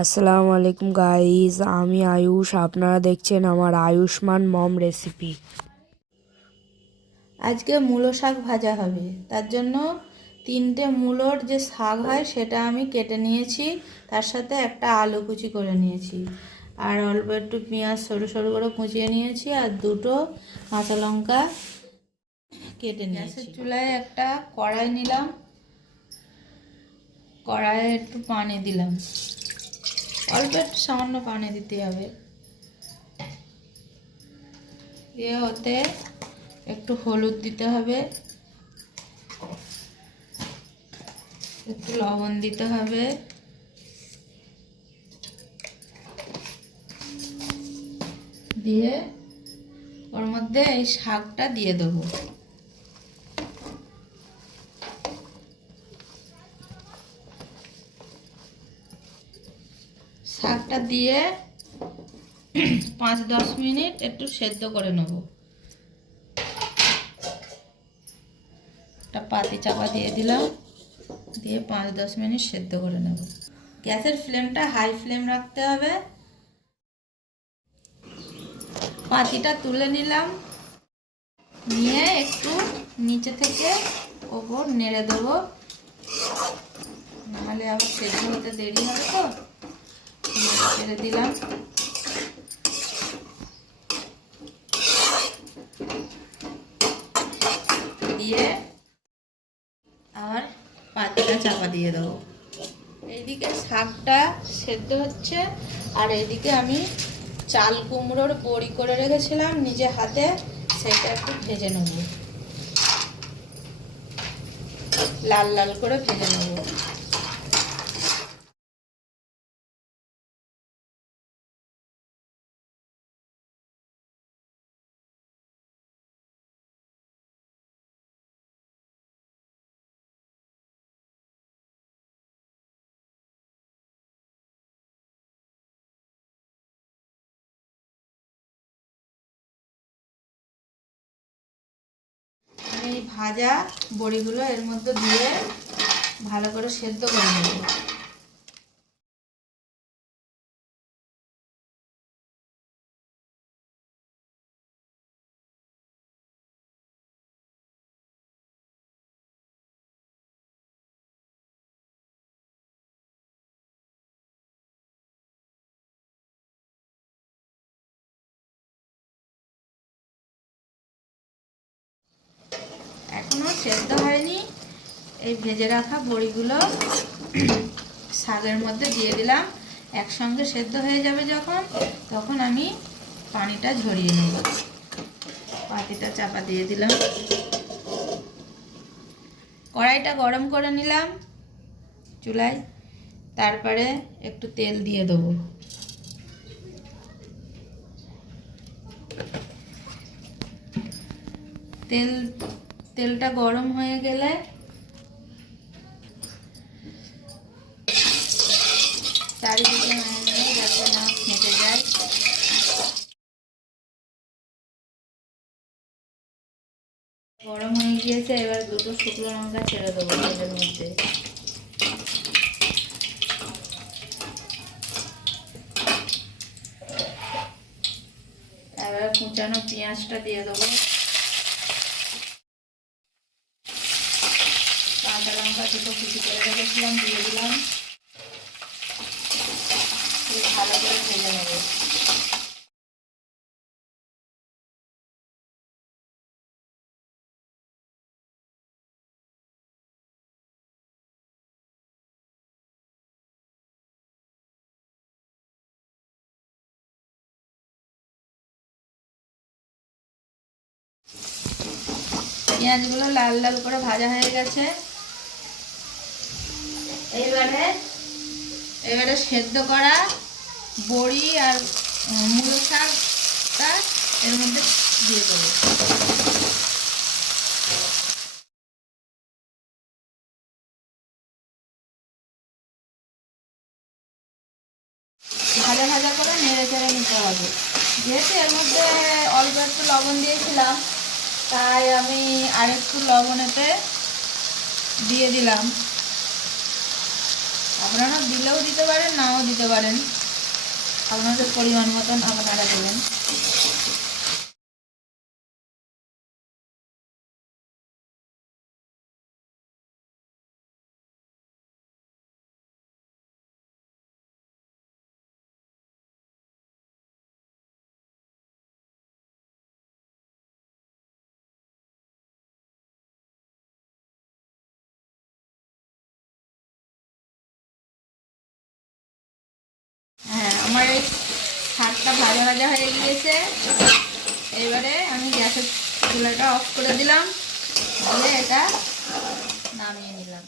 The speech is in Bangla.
আসসালামু আলাইকুম গাইস, আমি আয়ুষ। আপনারা দেখছেন আমার আয়ুষ্মান মম রেসিপি। আজকে মূলো শাক ভাজা হবে, তার জন্য 3টে মূলোর যে শাক হয় সেটা আমি কেটে নিয়েছি। তার সাথে একটা আলু কুচি করে নিয়েছি, আর অল্প একটু পেঁয়াজ সরু সরু করে কুচিয়ে নিয়েছি, আর 2টো কাঁচা লঙ্কা কেটে নিয়েছি। গ্যাসের চুলায় একটা কড়াই নিলাম, কড়াইয়ে একটু পানি দিলাম, অল্প একটু সামান্য পানি দিতে হবে। দিয়ে ওতে একটু হলুদ দিতে হবে, একটু লবণ দিতে হবে, দিয়ে ওর মধ্যে এই শাকটা দিয়ে দেবো। শাকটা দিয়ে 5-10 মিনিট একটু সেদ্ধ করে নেব। একটা পাতি চাপা দিয়ে দিলাম, দিয়ে 5-10 মিনিট সেদ্ধ করে নেব। গ্যাসের ফ্লেমটা হাই ফ্লেম রাখতে হবে। পাতিটা তুলে নিলাম, নিয়ে একটু নিচে থেকে ওপর নেড়ে দেবো, নাহলে আবার সেদ্ধ হতে দেরি হবে। তো ছেড়ে দিলাম, দিয়ে আবার পাতিটা চাপা দিয়ে দেবো। এইদিকে শাকটা সেদ্ধ হচ্ছে, আর এইদিকে আমি চাল কুমড়োর বড়ি করে রেখেছিলাম নিজে হাতে, সেটা একটু ভেজে নেব, লাল লাল করে ভেজে নেব। এই ভাজা বড়িগুলো এর মধ্যে দিয়ে ভালো করে সেদ্ধ করে নেব। এখনো সেদ্ধ হয়নি, এই ভেজে রাখা বড়িগুলো শাকের মধ্যে দিয়ে দিলাম। একসঙ্গে সেদ্ধ হয়ে যাবে যখন, তখন আমি পানিটা ঝরিয়ে নেব। পাতিটা চাপা দিয়ে দিলাম, কড়াইটা গরম করে নিলাম চুলায়, তারপরে একটু তেল দিয়ে দেবো। তেলটা গরম হয়ে গেলে চারিদিকে নেড়ে যাতে না ফেটে যায়। গরম হয়ে গিয়েছে, এবার 2টো শুকনো লঙ্কা ছেড়ে দেবো তেলের মধ্যে। এবার কুচানো পেঁয়াজটা দিয়ে দেবো, কাঁচা লঙ্কা 2টো কুচি করে রেখেছিলাম দিয়ে দিলাম, ভালো করে ভেজে নেবো। পেঁয়াজগুলো লাল লাল করে ভাজা হয়ে গেছে। এবারে সেদ্ধ করা বড়ি আর মূলো শাকটা এর মধ্যে দিয়ে দেবো। ভাজা ভাজা করে নেড়ে চেড়ে নিতে হবে। যেহেতু এর মধ্যে অল্প একটু লবণ দিয়েছিলাম, তাই আমি আরেকটু লবণ এতে দিয়ে দিলাম। আপনারা দিলেও দিতে পারেন, নাও দিতে পারেন, আপনাদের পরিমাণ মতন আপনারা দেবেন। হ্যাঁ, আমার এই শাকটা ভাজা ভাজা হয়ে গিয়েছে। এবারে আমি গ্যাসের চুলাটা অফ করে দিলাম, দিয়ে এটা নামিয়ে নিলাম।